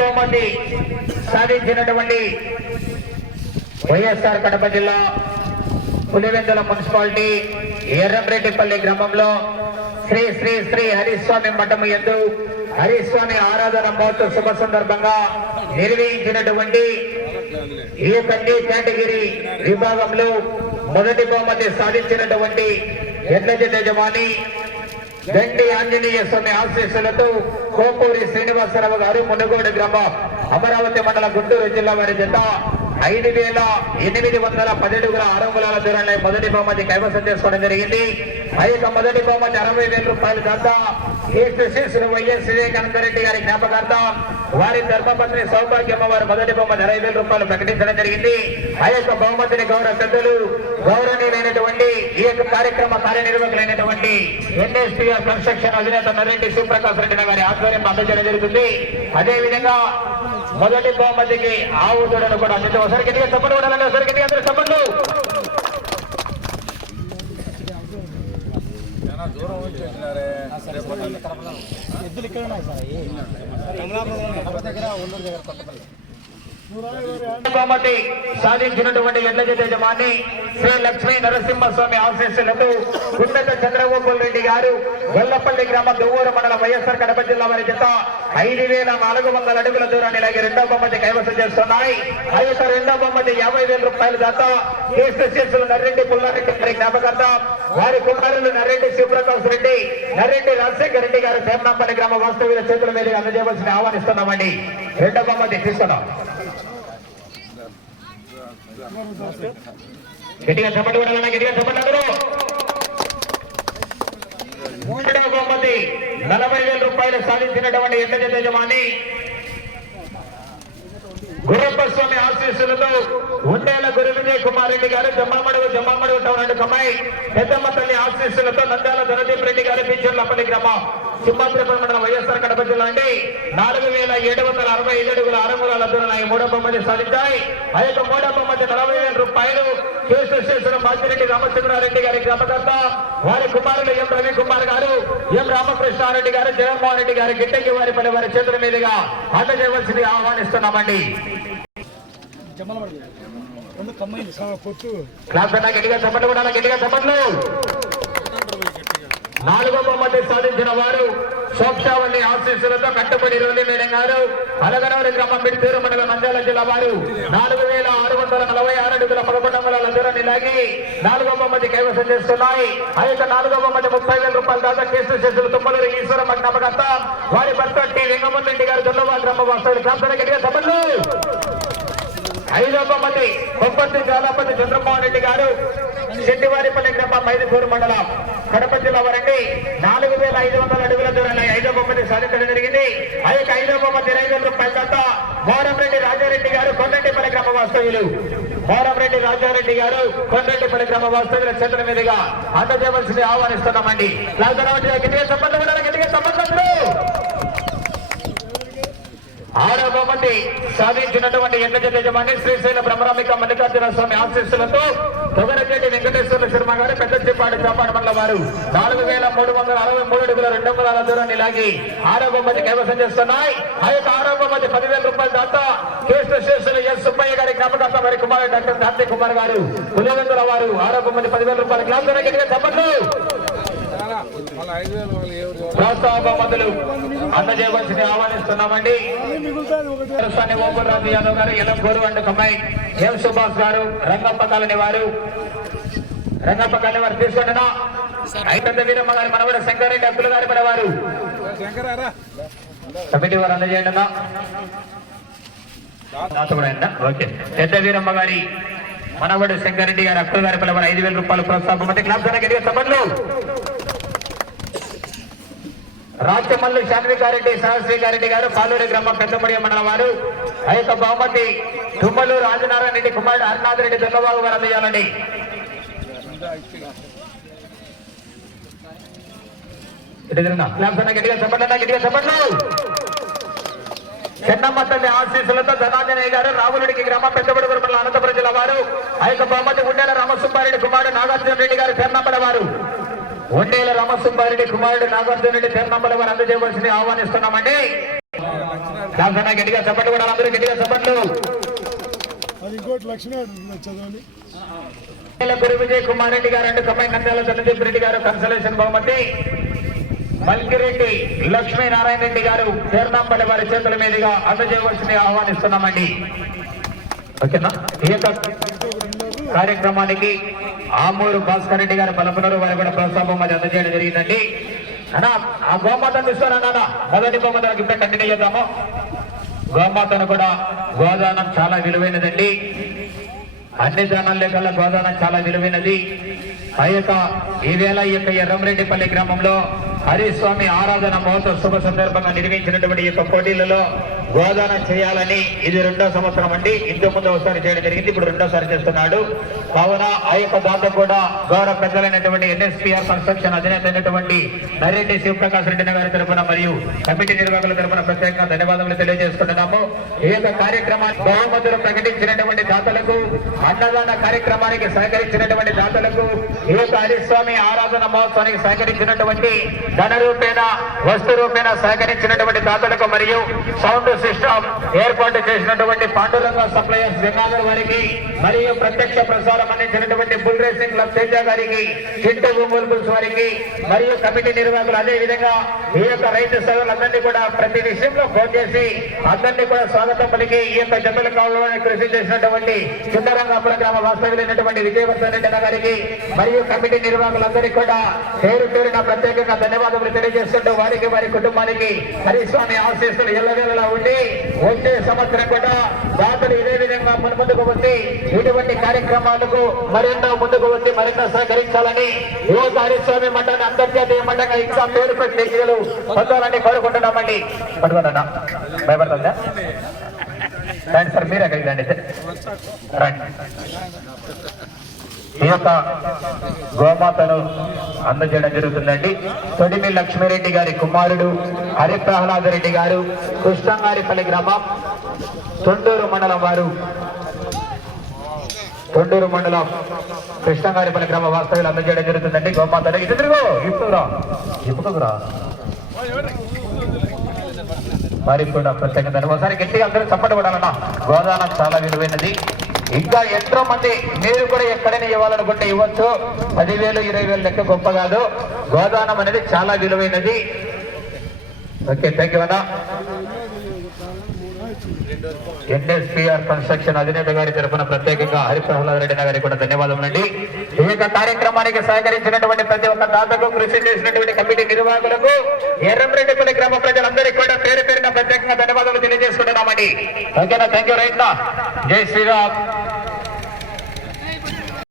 బహుమతి సాధించినటువంటి వైఎస్ఆర్ కడప జిల్లా పులివెందుల మున్సిపాలిటీ ఎర్రంరెడ్డిపల్లి గ్రామంలో శ్రీ శ్రీ శ్రీ హరిస్వామి మఠము యందు హరిస్వామి ఆరాధన మహోత్సవ శుభ సందర్భంగా నిర్వహించినటువంటి ఈ కన్నీ కేటగిరీ విభాగంలో మొదటి బహుమతి సాధించినటువంటి ఎడ్ల జత యజమాని గండి ఆంజనేయ స్వామి ఆశీస్సులతో కోపూరి శ్రీనివాసరావు గారు మునుగోడు గ్రామం అమరావతి మండల గుంటూరు జిల్లా వారి జత 5,817 అడుగుల 6 అంగుళాల దూరంలో మొదటి బహుమతి కైవసం చేసుకోవడం జరిగింది. ఆ యొక్క మొదటి బహుమతి 60,000 రూపాయల దాత శ్రీ వైఎస్ వివేకానంద రెడ్డి గారి జ్ఞాపకార్థం వారి ధర్మపత్ని సౌభాగ్యమ్మ వారి మొదటి బహుమతి 60,000 రూపాయలు ప్రకటించడం జరిగింది. ఆ యొక్క బహుమతిని గౌరవ పెద్దలు గౌరవనీయులైనటువంటి ఈ యొక్క కార్యక్రమ కార్యనిర్వాహకులైనటువంటి ఎన్ఎస్పీఆర్ కన్స్ట్రక్షన్ అధినేత నరెడ్డి శివప్రకాశ్ రెడ్డి గారి ఆధ్వర్యంలో అందజేయడం జరుగుతుంది. అదేవిధంగా మొదటి బహుమతికి ఆవు దూడను కూడా అందించే ఒకసారి గట్టిగా చప్పట్లు ఉండాలండి. ఒకసారి గట్టిగా అందరూ చప్పట్లు. బహుమతి సాధించినటువంటి ఎడ్ల జత యజమాని శ్రీ లక్ష్మీ నరసింహస్వామి ఆశీస్సులతో గుండెత చంద్రగోపాల్ రెడ్డి గారు గొల్లపల్లి గ్రామం దువ్వూరు మండలం వైఎస్ఆర్ కడప జిల్లా వారి జత 5,400 అడుగుల దూరాన్ని ఇలాగే రెండవ బహుమతి కైవసం చేస్తున్నాయి. ఆ యొక్క రెండవ బహుమతి 50,000 రూపాయల దాత కేసులు నర్రెడ్డి పుల్లారెడ్డి గారి జ్ఞాపకార్థం వారి కుమారులు నర్రెడ్డి శివప్రకాశ్ రెడ్డి నర్రెడ్డి రాజశేఖర రెడ్డి గారు పేర్నాంపల్లి గ్రామ వాస్తవ్యుల చేతుల మీదుగా అందజేయవలసిన ఆహ్వానిస్తున్నామండి. రెండవ బహుమతి తీసుకున్నాం. గట్టిగా చప్పట్లు కొడాలన్నా గట్టిగా చప్పట్లు అందరూ. మూడవ బహుమతి 40,000 రూపాయలు సాధించినటువంటి ఎడ్ల జత యజమాని గురప్పస్వామి ఆశీస్సులతో ఉండేల గురు విజయ్ కుమార్ రెడ్డి గారు జమ్మమడుగు టౌన్ కమ్మాయి పెద్దమ్మ తల్లి ఆశీస్సులతో నంద్యాల ధనదీప్ రెడ్డి గారు బీచర్లపల్లి గ్రామం సింహాద్రిపల్లి మండలం వైఎస్ఆర్ కడప జిల్లా అండి 4,765 అడుగుల 6 అంగుళాల దూరంలో ఈ మూడవ బహుమతి సాధించాయి. ఆ యొక్క మూడవ బహుమతి 40,000 రూపాయలు కేశేశ్వరం మాచిరెడ్డి రామచంద్రారెడ్డి గారి జ్ఞాపకర్త వారి కుమారులు ఎం రవికుమార్ గారు ఎం రామకృష్ణారెడ్డి గారు జగన్మోహన్ రెడ్డి గారి గిట్టకి వారిపల్లి వారి చేతుల మీదుగా అందజేయవలసింది ఆహ్వానిస్తున్నామండి. గట్టిగా చప్పట్లు కూడా గట్టిగా చప్పట్లు. నాలుగో బహుమతి సాధించిన వారు సోక్షావల్లి ఆశీస్సులతో కట్టుబడి రోలి మేడం గారు అలగనవరి గ్రామం మిడితూరు మండలం నంద్యాల జిల్లా వారు 4,646 అడుగుల 11 అంగుళాల దూరాన్ని లాగి నాలుగో బహుమతి కైవసం చేస్తున్నాయి. ఆ యొక్క నాలుగో బహుమతి 30,000 రూపాయల దాకా కేసు చేతులు తుమ్మలూరు ఈశ్వరమ్మ జ్ఞాపకర్త వారి భర్త టి వెంగమూర్తి రెడ్డి గారు దొల్లవా గ్రామ వాస్తవులు గ్రామ గట్టిగా సభలు. ఐదో బహుమతి కొప్పర్తి జాలాపతి చంద్రమోహన్ రెడ్డి గారు శెట్టివారిపల్లి గ్రామం మైదుకూరు మండలం కడప జిల్లా వారండి 4,500 అడుగుల దూరంలో ఐదో బహుమతి సాధించడం జరిగింది. ఆ యొక్క ఐదో బహుమతి 20,000 రూపాయల దాకా మోరంరెడ్డి రాజారెడ్డి గారు కొండరెడ్డిపల్లి గ్రామ వాస్తవ్యులు మోరంరెడ్డి రాజారెడ్డి గారు కొండరెడ్డిపల్లి గ్రామ వాస్తవ్యుల చేతుల మీదుగా అందజేయవలసింది ఆహ్వానిస్తున్నామండి. గట్టిగా సంబంధం గట్టిగా సంబంధం. ఆరో బహుమతి సాధించినటువంటి ఎడ్ల జత యజమాని శ్రీశైల బ్రహ్మరామిక మల్లికార్జున స్వామి ఆశీస్సులతో తొగరచేటి వెంకటేశ్వర శర్మ గారు పెద్దచెప్పాడు చాపాడు మండల వారు 4,363 అడుగుల 2 అంగుళాల దూరాన్ని లాగి ఆరో బహుమతి కైవసం చేస్తున్నాయి. ఆ యొక్క ఆరో బహుమతి 10,000 రూపాయల దాత కేశేశ్వర ఎస్ సుబ్బయ్య గారి జ్ఞాపకర్త వారి కుమారుడు డాక్టర్ కార్తీక్ కుమార్ గారు పులివెందుల వారు ఆరో బహుమతి 10,000 రూపాయల క్లాస్ గట్టిగా చప్పట్లు. ప్రోత్సాహ బహుమతులు అందజేయవలసింది ఆహ్వానిస్తున్నామండి. ఓబుల్ యాదవ్ గారు ఎలం గోరువండు కమ్మాయి ఎం సుభాష్ గారు రంగప్ప కాలనీ వారు తీసుకుంటున్నా పెద్ద వీరమ్మ గారి మనవడ శంకరెడ్డి అబ్దుల్ గారి పడవారు కమిటీ వారు అందజేయండి. ఓకే పెద్ద వీరమ్మ గారి మనవడు శంకరెడ్డి గారి అబ్దుల్ గారి పడవారు 5,000 రూపాయలు ప్రోత్సాహ బహుమతి క్లాస్ గట్టిగా చెప్పండి. రాచమల్లి శాన్వికారెడ్డి సహశ్రీకారెడ్డి గారు పాలూరి గ్రామం పెద్దపడి మండలం వారు ఆ యొక్క బహుమతి తుమ్మలూరు రాజనారాయణ రెడ్డి కుమారుడు హరినాథ్ రెడ్డి దొల్లబాబు గారు అందజేయాలండి. గట్టిగా చెప్పండి. చెన్నమ్మ తల్లి ఆశీస్సులతో ధనాంజనేయ గారు రావులడికి గ్రామం పెద్దపడుగురు మండలం అనంతపురం జిల్లా వారు ఆ యొక్క బహుమతి ఉండేల రామసుబ్బారెడ్డి కుమారుడు నాగార్జున రెడ్డి గారు పేర్నాపడ వారు ఉండేల రామసుబ్బారెడ్డి కుమారుడు నాగార్జున రెడ్డి తీర్నంబల వారు అందజేయవలసింది ఆహ్వానిస్తున్నామండి. కాకన్నా గట్టిగా చప్పట్లు కూడా అందరూ గట్టిగా చప్పట్లు. గురు విజయ్ కుమార్ రెడ్డి గారు అండ్ కమ్మాయి నంద్యాల దండదీప్ రెడ్డి గారు కన్సలేషన్ బహుమతి. మల్కిరెడ్డి లక్ష్మీనారాయణ రెడ్డి గారు తీర్నంబలి వారి చేతుల మీదుగా అందజేయవలసింది ఆహ్వానిస్తున్నామండి. ఓకేనా? ఈ యొక్క కార్యక్రమానికి ఆమూరు భాస్కర్ రెడ్డి గారు పలుకున్నారు. వారు కూడా ప్రోత్సాహ బహుమతి అందజేయడం జరిగిందండి. అన్నా ఆ గోమాతను చూస్తారన్నా, మొదటి బహుమతులకు ఇప్పుడే కంటిన్యూ చేద్దాము. గోమాతను కూడా గోదానం చాలా విలువైనదండి. అన్ని దానాల లెక్కల గోదానం చాలా విలువైనది. ఆ యొక్క ఈవేళ ఈ యొక్క ఎర్రంరెడ్డిపల్లి గ్రామంలో హరిస్వామి ఆరాధన మహోత్సవ శుభ సందర్భంగా నిర్వహించినటువంటి ఈ యొక్క పోటీలలో గోదానం చేయాలని ఇది 2వ సంవత్సరం అండి. ఇంతకు ముందు ఒకసారి చేయడం జరిగింది, ఇప్పుడు 2వసారి చేస్తున్నాడు. కావున ఆ యొక్క దాత కూడా గౌరవ పెద్దలైనటువంటి ఎన్ఎస్పీఆర్ కన్స్ట్రక్షన్ అధినేత అయినటువంటి నరెడ్డి శివప్రకాశ్ రెడ్డి గారి తరఫున మరియు కమిటీ నిర్వాహకుల తరఫున ప్రత్యేకంగా ధన్యవాదాలు తెలియజేస్తున్నాము. ఈ యొక్క కార్యక్రమాన్ని బహుమతులు ప్రకటించినటువంటి దాతలకు, అన్నదాన కార్యక్రమానికి సహకరించినటువంటి దాతలకు, ఈ యొక్క హరిస్వామి ఆరాధన మహోత్సవానికి సహకరించినటువంటి ధన రూపేణ వస్తు రూపేణ సహకరించినటువంటి దాతలకు మరియు సౌండ్ సిస్టమ్ ఏర్పాటు చేసినటువంటి పాండురంగ సప్లయర్స్ గంగాధర్ వారికి మరియు ప్రత్యక్ష ప్రసారం అందించినటువంటి బుల్ రేసింగ్ క్లబ్ తేజ గారికి, చింటూ ఒంగోలు బుల్స్ వారికి మరియు కమిటీ నిర్వాహకులు, అదే విధంగా ఈ యొక్క రైతు సోదరులందరినీ కూడా ప్రతి విషయంలో ఫోన్ చేసి అందరినీ కూడా స్వాగతం పలికి ఈ యొక్క జతల కావాలని కృషి చేసినటువంటి చింతరంగాపురం గ్రామ వాస్తవ్యులైనటువంటి విజయవర్ధన్ రెడ్డి గారికి మరియు కమిటీ నిర్వాహకులందరికీ కూడా పేరు పేరున ప్రత్యేకంగా ధన్యవాదాలు తెలియజేస్తుంటూ వారికి వారి కుటుంబానికి హరిస్వామి ఆశీస్సులు ఎల్లవేళలా ఉండి వచ్చే సంవత్సరం కూడా దాతలు ఇదే విధంగా ముందుకు వచ్చి ఇటువంటి కార్యక్రమాలకు మరెన్నో ముందుకు వచ్చి మరెన్నో సహకరించాలని ఈ యొక్క హరిస్వామి మఠాన్ని అంతర్జాతీయ మఠంగా ఇంకా పేరు పెట్టి పొందాలని కోరుకుంటున్నామండి. పట్టుకోండి, భయపడుతుందా? రండి సార్, మీరే అక్కడికి రండి. రండి. ఈ యొక్క గోమాతను అందజేయడం జరుగుతుందండి. తొడిమి లక్ష్మీరెడ్డి గారి కుమారుడు హరిప్రహ్లాద రెడ్డి గారు, కృష్ణంగారిపల్లి గ్రామం, తొండూరు మండలం వారు, తొండూరు మండలం కృష్ణంగారిపల్లి గ్రామ వాస్తవ్యులు అందజేయడం జరుగుతుందండి. గోమాతను ఇటు తిరుగు, ఇప్పుకురా మరి కూడా ప్రత్యేకంగా ఒకసారి గట్టిగా అందరూ చప్పటి పడాలన్నా. గోదానం చాలా విలువైనది. ఇంకా ఎంతో మంది మీరు కూడా ఎక్కడైనా ఇవ్వాలనుకుంటే ఇవ్వచ్చు. 10,000 20,000 లెక్క గొప్ప కాదు. గోదానం అనేది చాలా విలువైనది. ఓకే, థ్యాంక్ యూ అన్న. ఎన్ఎస్పీఆర్ కన్స్ట్రక్షన్ అధినేత గారి తరఫున ప్రత్యేకంగా హరిప్రహ్లాద రెడ్డి గారికి కూడా ధన్యవాదములండి. ఈ యొక్క కార్యక్రమానికి సహకరించినటువంటి ప్రతి ఒక్క దాతకు, కృషి చేసినటువంటి కమిటీ నిర్వాహకులకు, ఎర్రంరెడ్డిపల్లి గ్రామ ప్రజలందరికీ కూడా పేరు పేరున ప్రత్యేకంగా ధన్యవాదాలు తెలియజేసుకుంటున్నామండి. ఓకేనా? Thank you. రైట్ నా జై శ్రీరామ్.